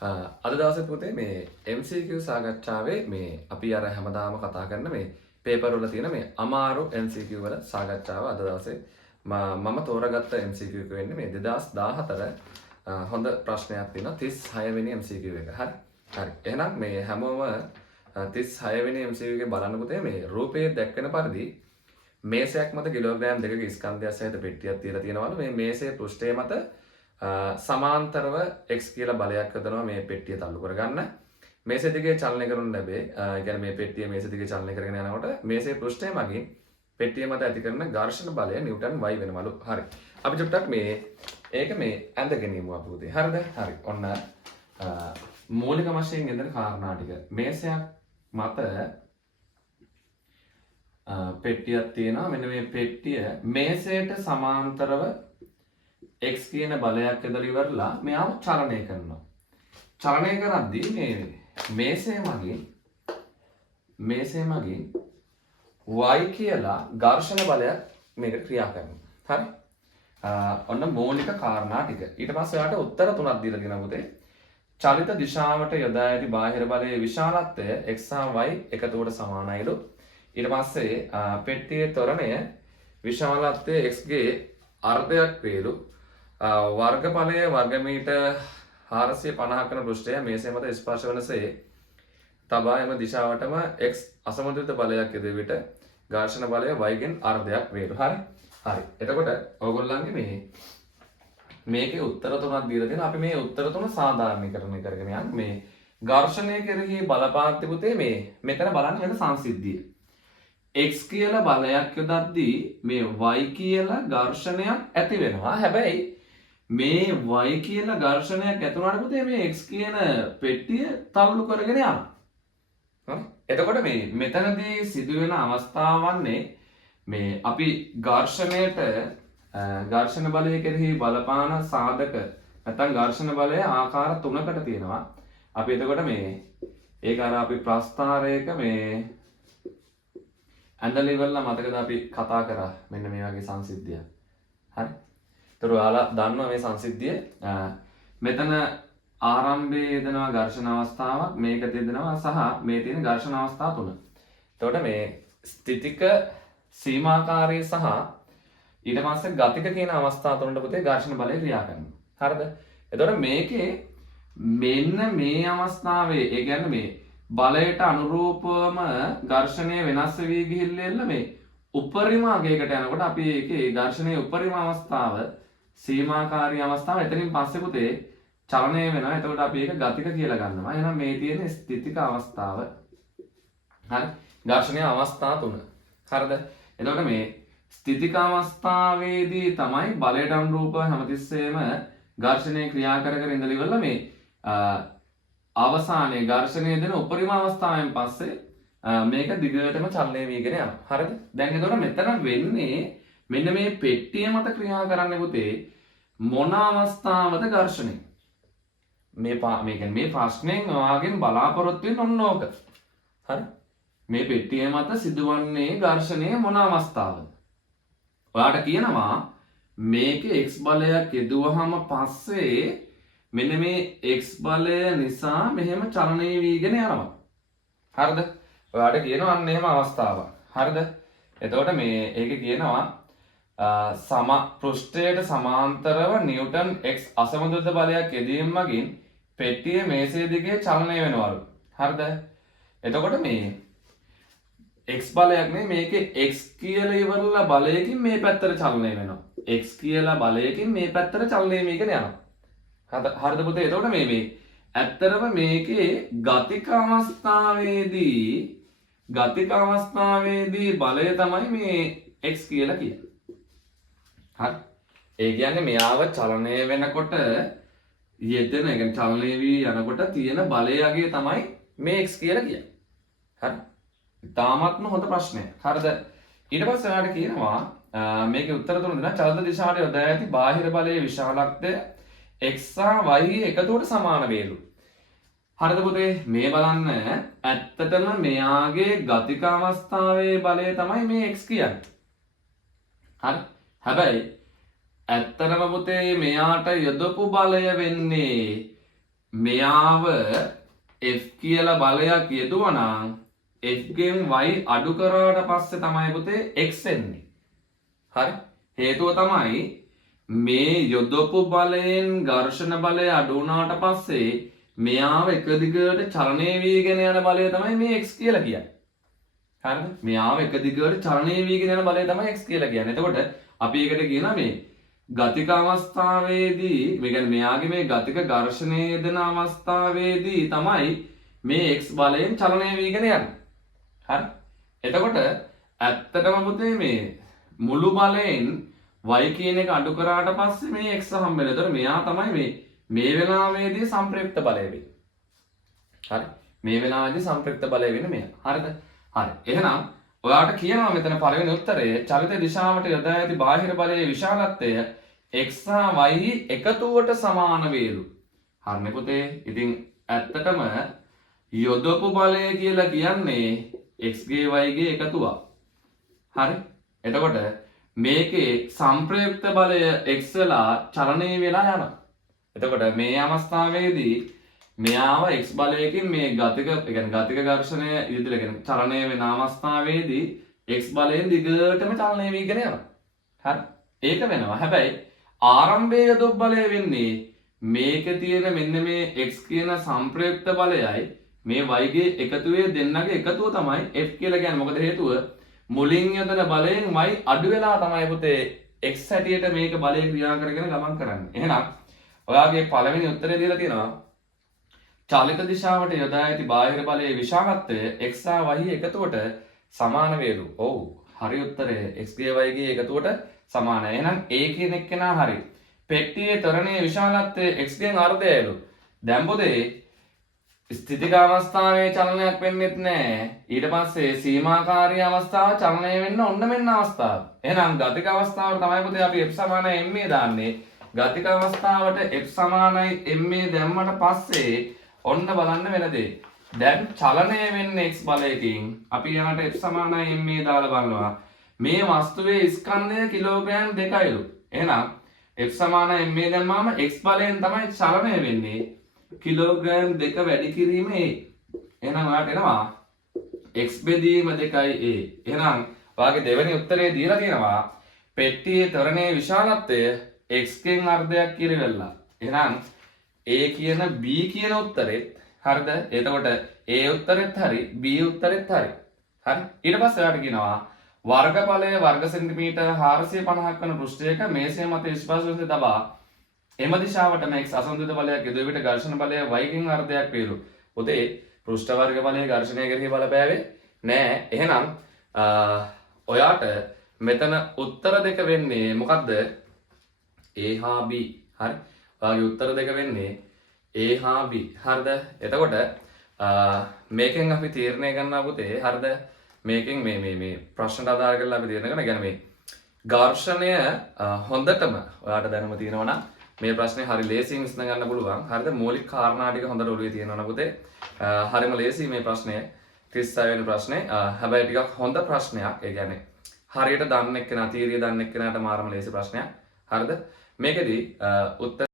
අද දවසේ පුතේ මේ MCQ සාකච්ඡාවේ මේ අපි අර හැමදාම කතා කරන මේ පේපර් වල තියෙන මේ අමාරු MCQ වල සාකච්ඡාව අද දවසේ මම තෝරාගත්ත MCQ එක වෙන්නේ මේ 2014 හොඳ ප්‍රශ්නයක් තියෙනවා 36 වෙනි MCQ එක. හරි. හරි. එහෙනම් මේ හැමෝම 36 වෙනි MCQ එක බලන්න පුතේ මේ රූපයේ දැක්වෙන පරිදි මේසයක් මත කිලෝග්‍රෑම් 2ක ස්කන්ධයක් සහිත පෙට්ටියක් තියලා තියෙනවලු මේ මේසයේ පෘෂ්ඨය මත සමාන්තරව x කියලා බලයක් යොදනවා මේ පෙට්ටිය තල්ලු කරගන්න. මේසෙ දිගේ චලනය කරනු ලැබේ. ඒ කියන්නේ මේ පෙට්ටිය මේසෙ දිගේ චලනය කරගෙන යනකොට මේසේ පෘෂ්ඨය මගින් පෙට්ටිය මත ඇති කරන ඝර්ෂණ බලය නිව්ටන් y වෙනවලු. හරි. අපි චුට්ටක් ඒක මේ ඇඳගෙන ඉමු අපි උදේ. හරිද? හරි. ඔන්න මූලික වශයෙන් ඉඳන් කාරණා ටික. මේසයක් මත පෙට්ටියක් තියෙනවා. මෙන්න මේ පෙට්ටිය මේසයට සමාන්තරව x කියන බලයක් යොදලා ඉවරලා මෙයාව චලනය කරනවා. චලනය කරද්දී මේ මේසය මගින් y කියලා ඝර්ෂණ බලයක් මේක ක්‍රියා කරනවා. හරි? ඔන්න මූලික කාරණා ටික. ඊට පස්සේ ඔයාලට උත්තර තුනක් දීලා දෙනවා පුතේ. චලිත දිශාවට යොදා ඇති බාහිර බලයේ විශාලත්වය x සහ y එකතුවට සමානයිලු. ඊට පස්සේ පෙට්ටියේ ත්වරණය විශාලත්වය x ගේ අර්ධයක් වේලු. වර්ගඵලය වර්ගමීටර් 450 කරන පෘෂ්ඨය මේසය මත ස්පර්ශ වනසේ තබා එම දිශාවටම x අසමතුලිත බලයක් යෙද විට ඝර්ෂණ බලය y ගෙන් අර්ධයක් වේලු. හරි? හරි. එතකොට ඔයගොල්ලන්ගේ මේකේ උත්තර තුනක් දීලා තියෙනවා. අපි මේ උත්තර තුන සාධාරණීකරණය කරගෙන යන්න. මේ ඝර්ෂණය කෙරෙහි බලපාති පුතේ මෙතන බලන්න වෙන සංසිද්ධිය. x කියලා බලයක් යොදද්දී මේ y කියලා ඝර්ෂණයක් ඇති වෙනවා. හැබැයි මේ y කියලා ඝර්ෂණයක් ඇති වුණාට පුතේ මේ x කියන පෙට්ටිය තල්ලු කරගෙන යනවා. හරි? එතකොට මෙතනදී සිදුවෙන අවස්ථාවන්නේ මේ අපි ඝර්ෂණ බලය කෙරෙහි බලපාන සාධක නැත්නම් ඝර්ෂණ බලය ආකාර තුනකට තියෙනවා. අපි එතකොට ඒක අර අපි ප්‍රස්ථාරයක ඇඳලා ඉවරලා මතකද අපි කතා කරා මෙන්න මේ වගේ සංසිද්ධියක්. හරි? ඒතර ඔයාලා දන්නවා මේ සංසිද්ධිය. මෙතන ආරම්භයේ යෙදෙනවා ඝර්ෂණ අවස්ථාවක්, මේක තියෙනවා සහ මේ තියෙන ඝර්ෂණ අවස්ථා තුන. එතකොට මේ ස්ථිතික සීමාකාරී සහ ඊට පස්සේ ගතික කියන අවස්ථා තුනට පුතේ ඝර්ෂණ බලය ක්‍රියා කරනවා. හරිද? එතකොට මේකේ මෙන්න මේ අවස්ථාවේ ඒ කියන්නේ මේ බලයට අනුරූපවම ඝර්ෂණය වෙනස් වෙවි ගිහිල්ලා උපරිම අගයකට යනකොට අපි ඒකේ ඝර්ෂණයේ උපරිම අවස්ථාව සීමාකාරී අවස්ථාව එතනින් පස්සේ පුතේ චලනය වෙනවා. එතකොට අපි ඒක ගතික කියලා ගන්නවා. එහෙනම් මේ තියෙන ස්ථිතික අවස්ථාව. හරි? ඝර්ෂණයේ අවස්ථා තුන. හරිද? එතකොට මේ ස්ථිතික අවස්ථාවේදී තමයි බලයට අනුරූපව හැමතිස්සෙම ඝර්ෂණය ක්‍රියා කර ඉඳලා ඉවරලා අවසානයේ ඝර්ෂණය දෙන උපරිම අවස්ථාවෙන් පස්සේ මේක දිගටම චලනය වීගෙන යනවා. හරිද? දැන් එතකොට මෙතන වෙන්නේ මෙන්න මේ පෙට්ටිය මත ක්‍රියා කරන්න පුතේ මොන අවස්ථාවද ඝර්ෂණය? මේ ප්‍රශ්නෙන් ඔයාගෙන් බලාපොරොත්තු වෙන ඔන්න ඕක. හරි? මේ පෙට්ටිය මත සිදුවන්නේ ඝර්ෂණය මොන අවස්ථාවද? ඔයාට කියනවා මේකේ x බලයක් යෙදුවහම පස්සේ මෙන්න මේ x බලය නිසා මෙහෙම චලනය වීගෙන යනවා. හරිද? ඔයාට කියනවා අන්න එහෙම අවස්ථාවක්. හරිද? එතකොට ඒකේ කියනවා පෘෂ්ඨයට සමාන්තරව නිව්ටන් x අසමතුලිත බලයක් යෙදීම මගින් පෙට්ටිය මේසය දිගේ චලනය වෙනවලු. හරිද? එතකොට x බලයක් මේකේ x කියලා ඉවරලා බලයකින් මේ පැත්තට චලනය වෙනවා. x කියලා බලයකින් මේ පැත්තට චලනය වීගෙන යනවා. හරිද පුතේ? එතකොට ඇත්තරම මේකේ ගතික අවස්ථාවේදී බලය තමයි x කියලා කියන්නේ. හරි? ඒ කියන්නේ මෙයාව චලනය වෙනකොට යෙදෙන චලනය වී යනකොට තියෙන බලයගේ තමයි මේ x කියලා කියන්නේ. හරි? ඉතාමත්ම හොඳ ප්‍රශ්නයක්. හරිද? ඊට පස්සේ ඔයාලට කියනවා මේකේ උත්තර තුන දෙනවා. චලිත දිශාවට යොදා ඇති බාහිර බලයේ විශාලත්වය x සහ y එකතුවට සමාන වේලු. හරිද පුතේ? මේ බලන්න ඇත්තටම මෙයාගේ ගතික අවස්ථාවේ බලය තමයි මේ x කියන්නේ. හරි? හැබැයි ඇත්තටම පුතේ මෙයාට යොදපු බලය වෙන්නේ මෙයාව F කියලා බලයක් යෙදුවා නම් F ගෙන් y අඩු කරාට පස්සේ තමයි පුතේ x එන්නේ. හරි? හේතුව තමයි මේ යොදපු බලයෙන් ඝර්ෂණ බලය අඩු වුණාට පස්සේ මෙයාව එක දිගට චලනය වීගෙන යන බලය තමයි මේ x කියලා කියන්නේ. හරිද? මෙයාව එක දිගට චලනය වීගෙන යන බලය තමයි x කියලා කියන්නේ. එතකොට අපි ඒකට කියනවා මේ ගතික අවස්ථාවේදී මේ කියන්නේ මෙයාගේ මේ ගතික ඝර්ෂණය යෙදෙන අවස්ථාවේදී තමයි මේ x බලයෙන් චලනය වීගෙන යන්නේ. හරි? එතකොට ඇත්තටම පුතේ මේ මුළු බලයෙන් y කියන එක අඩු කරාට පස්සේ මේ x හම්බ වෙනවා. ඒතර මෙයා තමයි මේ වෙලාවේදී සංප්‍රයුක්ත බලය වෙන්නේ. හරි? මේ වෙලාවේදී සංප්‍රයුක්ත බලය වෙන්නේ මෙයා. හරිද? හරි. එහෙනම් ඔයාට කියනවා මෙතන පළවෙනි උත්තරය චලිත දිශාවට යොදා ඇති බාහිර බලයේ විශාලත්වය x හා y එකතුවට සමාන වේලු. හරිනේ පුතේ. ඉතින් ඇත්තටම යොදපු බලය කියලා කියන්නේ x ගේ y ගේ එකතුවක්. හරි? එතකොට මේකේ සංප්‍රයුක්ත බලය x වෙලා චලනය වෙලා යනවා. එතකොට මේ අවස්ථාවේදී මෙයාව x බලයකින් මේ ගතික ගතික ඝර්ෂණය ඉදිරියට ගෙන චලනය වෙන අවස්ථාවේදී x බලයෙන් දිගටම චලනය වීගෙන යනවා. හරි? ඒක වෙනවා. හැබැයි ආරම්භයේ යොදපු බලය වෙන්නේ මේකේ තියෙන මෙන්න මේ x කියන සංප්‍රයුක්ත බලයයි මේ y ගේ එකතුවේ දෙන්නගේ එකතුව තමයි f කියලා කියන්නේ. මොකද හේතුව මුලින් යොදන බලයෙන් y අඩු වෙලා තමයි පුතේ x හැටියට මේක බලය ක්‍රියා කරගෙන ගමන් කරන්නේ. එහෙනම් ඔයාගේ පළවෙනි උත්තරේ දීලා තියෙනවා චලිත දිශාවට යොදා ඇති බාහිර බලයේ විශාලත්වය x හා y එකතුවට සමාන වේලු. ඔව්. හරි උත්තරය x ගේ y ගේ එකතුවට සමානයි. එහෙනම් a කියන එක්කෙනා හරි. පෙට්ටියේ ත්වරණයේ විශාලත්වය x ගෙන් අර්ධයලු. දැන් පොතේ ස්ථිතික අවස්ථාවේ චලනයක් වෙන්නෙත් නැහැ. ඊට පස්සේ සීමාකාරී අවස්ථාව චලනය වෙන්න ඔන්න මෙන්න අවස්ථාව. එහෙනම් ගතික අවස්ථාවට තමයි පුතේ අපි f සමානයි ma දාන්නේ. ගතික අවස්ථාවට f සමානයි ma දැම්මට පස්සේ ඔන්න බලන්න වෙන දේ. දැන් චලනය වෙන්නේ x බලයකින්. අපි යනට f සමානයි ma දාලා බලනවා. මේ වස්තුවේ ස්කන්ධය කිලෝග්‍රෑම් 2යිලු. එහෙනම් f සමානයි ma දැම්මාම x බලයෙන් තමයි චලනය වෙන්නේ. කිලෝග්‍රෑම් 2 වැඩි කිරීම a. එහෙනම් ඔයාලට එනවා x බෙදීම 2යි a. එහෙනම් ඔයාගේ දෙවෙනි උත්තරේ දීලා තියෙනවා පෙට්ටියේ ත්වරණයේ විශාලත්වය x ගෙන් අර්ධයක් කියලා. එහෙනම් a කියන b කියන උත්තරෙත් හරිද? එතකොට a උත්තරෙත් හරි b උත්තරෙත් හරි. හරි? ඊට පස්සේ ඔයාලට කියනවා වර්ගඵලය වර්ග සෙන්ටිමීටර් 450ක් වන පෘෂ්ඨයක මේසය මත ස්පර්ශයෙන් තබා එම දිශාවටම x අසන්තුලිත බලයක් යෙදුව විට ඝර්ෂණ බලය y ගෙන් අර්ධයක් වේලු. පොතේ පෘෂ්ඨ වර්ග බලය ඝර්ෂණය කෙරෙහි බලපෑවේ නෑ. එහෙනම් ඔයාට මෙතන උත්තර දෙක වෙන්නේ මොකද්ද? a හා b. හරි? ඔයාගේ උත්තර දෙක වෙන්නේ a හා b. හරිද? එතකොට මේකෙන් අපි තීරණය ගන්නවා පුතේ. හරිද? මේකෙන් මේ ප්‍රශ්නට අදාළ කරලා අපි තීරණය කරනවා. يعني මේ ඝර්ෂණය හොඳටම ඔයාට දැනුම තියෙනවා නම් මේ ප්‍රශ්නේ හරි ලේසියෙන් විසඳ ගන්න පුළුවන්. හරිද? මූලික කාරණා ටික හොඳට ඔළුවේ තියෙනවා නම් පුතේ හරිම ලේසි මේ ප්‍රශ්නය 36 වෙනි ප්‍රශ්නේ. හැබැයි ටිකක් හොඳ ප්‍රශ්නයක්. ඒ කියන්නේ හරියට දන්නේ එක්කෙනා තීරිය දන්නේ එක්කෙනාට මාරම ලේසි ප්‍රශ්නයක්. හරිද? මේකෙදි උත්තර